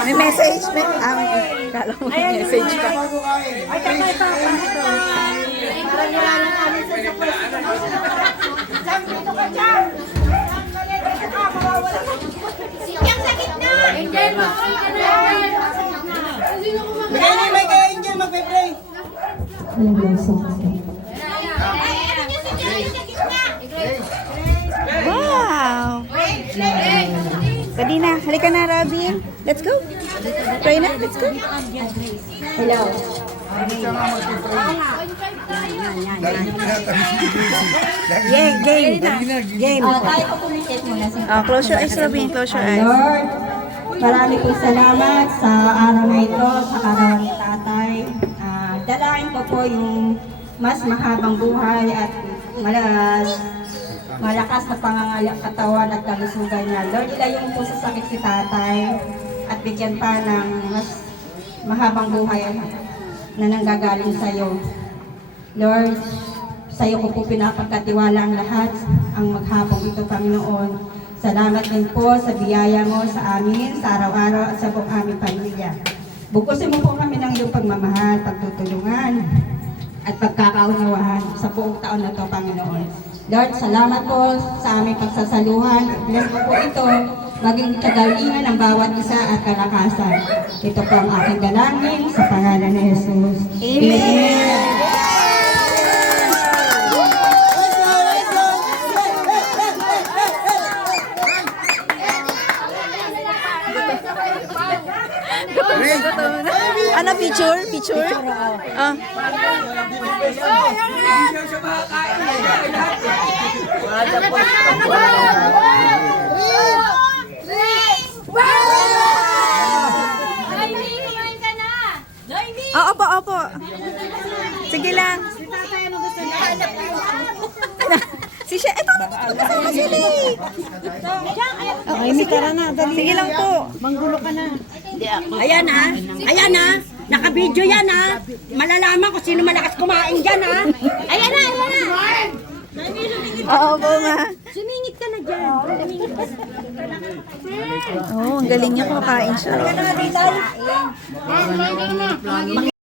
May message? Kala mo may message ka. Ay, tama ito. Parang wala na namin sa pwesto. Jam, dito ka, Jam. Dito ka, mawawala ka. Yung sa gitna. Angel, May kaya Angel, magpe-pray. Wow! Pwede na. Halika na, Robin. Let's go. Try na. Let's go. Hello. Yeah, game. Game. tayo po kumikit muna sa Close your eyes, Robin. Close your eyes. Lord, marami pong salamat sa araw na ito, sa araw ni Tatay. Dalain ko po yung mas mahabang buhay at malakas na pangangatawan at kalusugan niya. Lord, ilayo mo po sa sakit si Tatay at bigyan pa ng mas mahabang buhay na nanggagaling sa iyo. Lord, sa iyo ko po pinapagkatiwala ang lahat, ang maghapong ito, Panginoon. Salamat din po sa biyaya mo sa amin, sa araw-araw at sa buong aming pamilya. Bukusin mo po kami ng iyong pagmamahal, pagtutulungan, at pagkakaunawaan sa buong taon na ito, Panginoon. Lord, salamat po sa aming pagsasaluhan. Bless mo po ito, maging kagalingan ng bawat isa at kalakasan. Ito po ang aking dalangin sa pangalan ni Jesus. Amen. Ano, picture? Picture? Ah. Opo, opo. Sige lang. Si Shay, ito kasama si Lee. Okay, Amy, tara na. Sige lang po. Manggulo ka na. Ayan ha, ayan ha. Naka-video yan ha. Malalaman kung sino malakas kumain dyan ha. Ayan na, ayan na. Oo po, ma. Sumingit ka na dyan. Oo, ang galing niya kumakain siya.